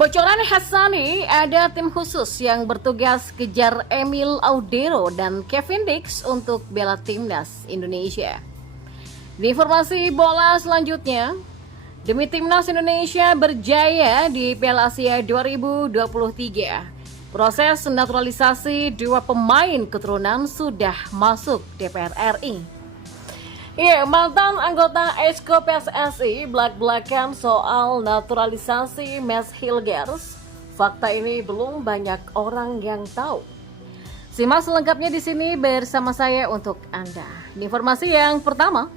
bocoran Hassani, ada tim khusus yang bertugas kejar Emil Audero dan Kevin Dix untuk bela timnas Indonesia. Di informasi bola selanjutnya, demi timnas Indonesia berjaya di Piala Asia 2023, proses naturalisasi dua pemain keturunan sudah masuk DPR RI. Mantan anggota Exco PSSI belak-belakan soal naturalisasi Mads Hilgers. Fakta ini belum banyak orang yang tahu. Simak selengkapnya di sini bersama saya untuk Anda. Informasi yang pertama.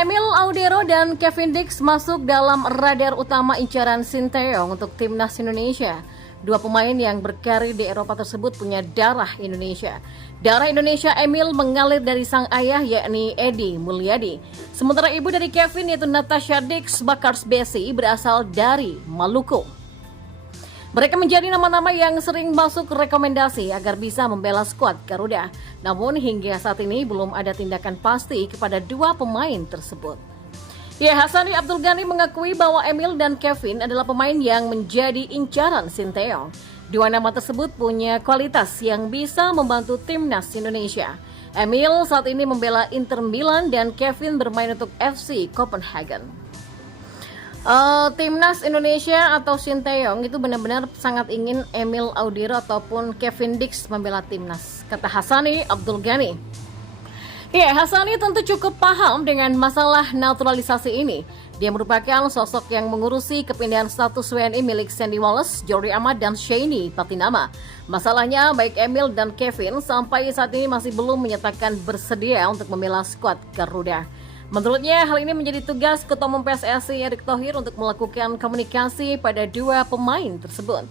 Emil Audero dan Kevin Dix masuk dalam radar utama incaran Sinteyong untuk timnas Indonesia. Dua pemain yang berkarir di Eropa tersebut punya darah Indonesia. Darah Indonesia Emil mengalir dari sang ayah yakni Edi Mulyadi. Sementara ibu dari Kevin yaitu Natasha Dix Bakarsbesi berasal dari Maluku. Mereka menjadi nama-nama yang sering masuk rekomendasi agar bisa membela skuad Garuda. Namun hingga saat ini belum ada tindakan pasti kepada dua pemain tersebut. Hassani Abdul Ghani mengakui bahwa Emil dan Kevin adalah pemain yang menjadi incaran Sinteyong. Dua nama tersebut punya kualitas yang bisa membantu timnas Indonesia. Emil saat ini membela Inter Milan dan Kevin bermain untuk FC Copenhagen. Timnas Indonesia atau Sinteyong itu benar-benar sangat ingin Emil Audero ataupun Kevin Dix membela timnas, kata Hassani Abdul Ghani. Hassani tentu cukup paham dengan masalah naturalisasi ini. Dia merupakan sosok yang mengurusi kepindahan status WNI milik Sandy Wallace, Jordi Amat, dan Sheini Patinama. Masalahnya, baik Emil dan Kevin sampai saat ini masih belum menyatakan bersedia untuk membela skuad Garuda. Menurutnya, hal ini menjadi tugas Ketua Umum PSSI Erick Thohir untuk melakukan komunikasi pada dua pemain tersebut.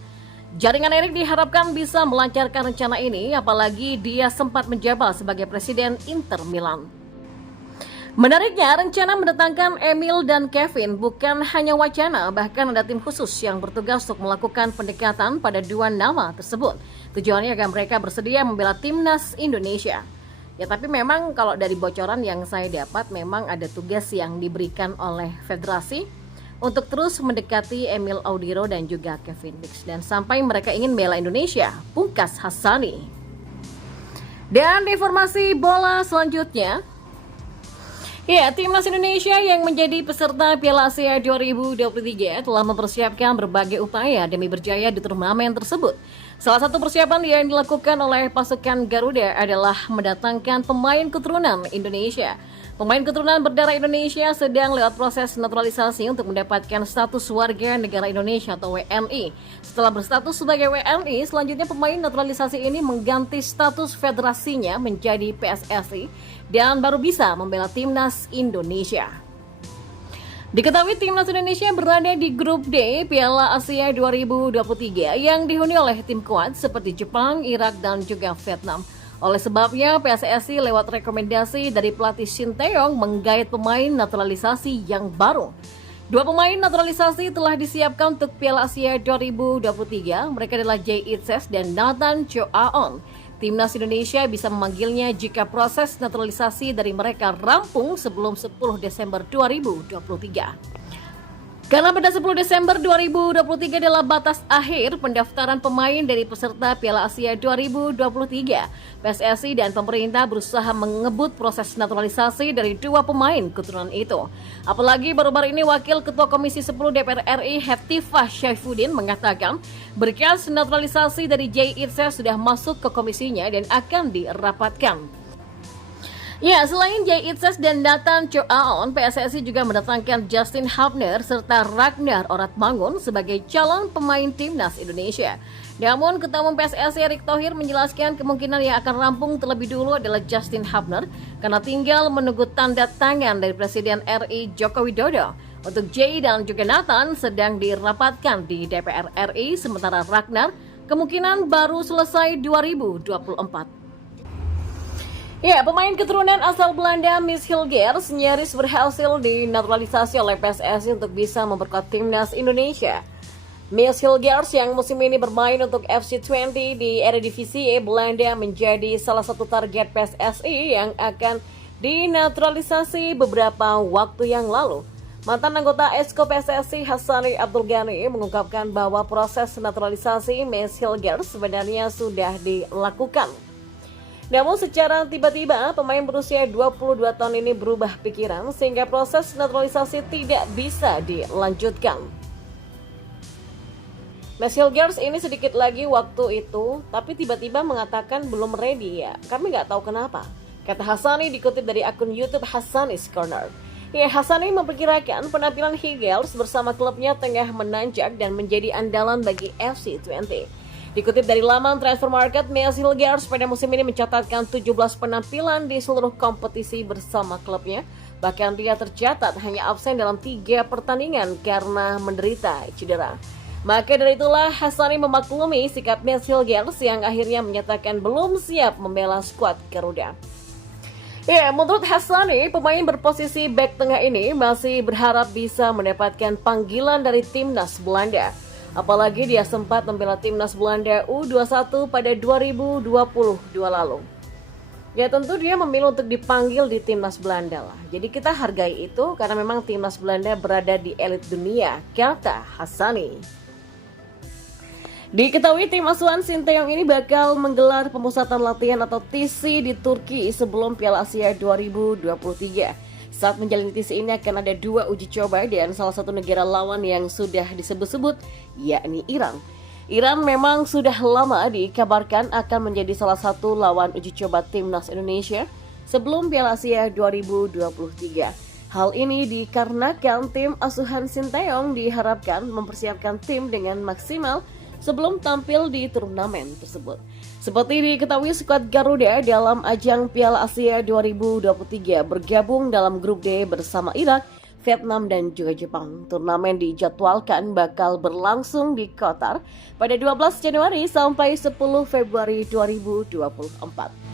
Jaringan Erick diharapkan bisa melancarkan rencana ini, apalagi dia sempat menjabat sebagai presiden Inter Milan. Menariknya, rencana mendatangkan Emil dan Kevin bukan hanya wacana, bahkan ada tim khusus yang bertugas untuk melakukan pendekatan pada dua nama tersebut. Tujuannya agar mereka bersedia membela timnas Indonesia. Tapi memang kalau dari bocoran yang saya dapat, memang ada tugas yang diberikan oleh federasi untuk terus mendekati Emil Audero dan juga Kevin Dix. Dan sampai mereka ingin bela Indonesia, pungkas Hassani. Dan di informasi bola selanjutnya, timnas Indonesia yang menjadi peserta Piala Asia 2023 telah mempersiapkan berbagai upaya demi berjaya di turnamen tersebut. Salah satu persiapan yang dilakukan oleh pasukan Garuda adalah mendatangkan pemain keturunan Indonesia. Pemain keturunan berdarah Indonesia sedang lewat proses naturalisasi untuk mendapatkan status warga negara Indonesia atau WNI. Setelah berstatus sebagai WNI, selanjutnya pemain naturalisasi ini mengganti status federasinya menjadi PSSI dan baru bisa membela timnas Indonesia. Diketahui timnas Indonesia berada di grup D Piala Asia 2023 yang dihuni oleh tim kuat seperti Jepang, Irak, dan juga Vietnam. Oleh sebabnya, PSSI lewat rekomendasi dari pelatih Sinteyong menggait pemain naturalisasi yang baru. Dua pemain naturalisasi telah disiapkan untuk Piala Asia 2023. Mereka adalah Jay Itzes dan Nathan Cho Aon. Timnas Indonesia bisa memanggilnya jika proses naturalisasi dari mereka rampung sebelum 10 Desember 2023. Karena pada 10 Desember 2023 adalah batas akhir pendaftaran pemain dari peserta Piala Asia 2023, PSSI dan pemerintah berusaha mengebut proses naturalisasi dari dua pemain keturunan itu. Apalagi baru-baru ini Wakil Ketua Komisi 10 DPR RI Heptifah Syaifuddin mengatakan berkas naturalisasi dari Jay Itzes sudah masuk ke komisinya dan akan dirapatkan. Selain Jay Itzes dan Nathan Cho Aon, PSSI juga mendatangkan Justin Hubner serta Ragnar Oratmangun sebagai calon pemain timnas Indonesia. Namun, Ketua Umum PSSI Erick Thohir menjelaskan kemungkinan yang akan rampung terlebih dulu adalah Justin Hubner karena tinggal menunggu tanda tangan dari Presiden RI Joko Widodo. Untuk Jay dan juga Nathan sedang dirapatkan di DPR RI, sementara Ragnar kemungkinan baru selesai 2024. Pemain keturunan asal Belanda Mads Hilgers nyaris berhasil dinaturalisasi oleh PSSI untuk bisa memperkuat timnas Indonesia. Mads Hilgers yang musim ini bermain untuk FC20 di Eredivisie Belanda menjadi salah satu target PSSI yang akan dinaturalisasi beberapa waktu yang lalu. Mantan anggota Exco PSSI Hassani Abdul Ghani mengungkapkan bahwa proses naturalisasi Messi Hilgers sebenarnya sudah dilakukan. Namun secara tiba-tiba pemain berusia 22 tahun ini berubah pikiran sehingga proses naturalisasi tidak bisa dilanjutkan. Messi Hilgers ini sedikit lagi waktu itu, tapi tiba-tiba mengatakan belum ready ya. Kami nggak tahu kenapa. Kata Hassani dikutip dari akun YouTube Hassani's Corner. Ya, Hassani memperkirakan penampilan Hilgers bersama klubnya tengah menanjak dan menjadi andalan bagi FC20. Dikutip dari laman Transfer Market, Messi Hilgers pada musim ini mencatatkan 17 penampilan di seluruh kompetisi bersama klubnya. Bahkan dia tercatat hanya absen dalam 3 pertandingan karena menderita cedera. Maka dari itulah Hassani memaklumi sikap Messi Hilgers yang akhirnya menyatakan belum siap membela skuad Garuda. Ya, menurut Hassani, pemain berposisi bek tengah ini masih berharap bisa mendapatkan panggilan dari timnas Belanda. Apalagi dia sempat membela timnas Belanda U21 pada 2022 lalu. Ya tentu dia memilih untuk dipanggil di timnas Belanda lah. Jadi kita hargai itu karena memang timnas Belanda berada di elit dunia, kata Hassani. Diketahui tim asuhan Sinteyong ini bakal menggelar pemusatan latihan atau TC di Turki sebelum Piala Asia 2023. Saat menjalani TC ini akan ada 2 uji coba dan salah satu negara lawan yang sudah disebut-sebut yakni Iran. Iran memang sudah lama dikabarkan akan menjadi salah satu lawan uji coba timnas Indonesia sebelum Piala Asia 2023. Hal ini dikarenakan tim asuhan Sinteyong diharapkan mempersiapkan tim dengan maksimal sebelum tampil di turnamen tersebut. Seperti diketahui, skuad Garuda dalam ajang Piala Asia 2023 bergabung dalam grup D bersama Irak, Vietnam, dan juga Jepang. Turnamen dijadwalkan bakal berlangsung di Qatar pada 12 Januari sampai 10 Februari 2024.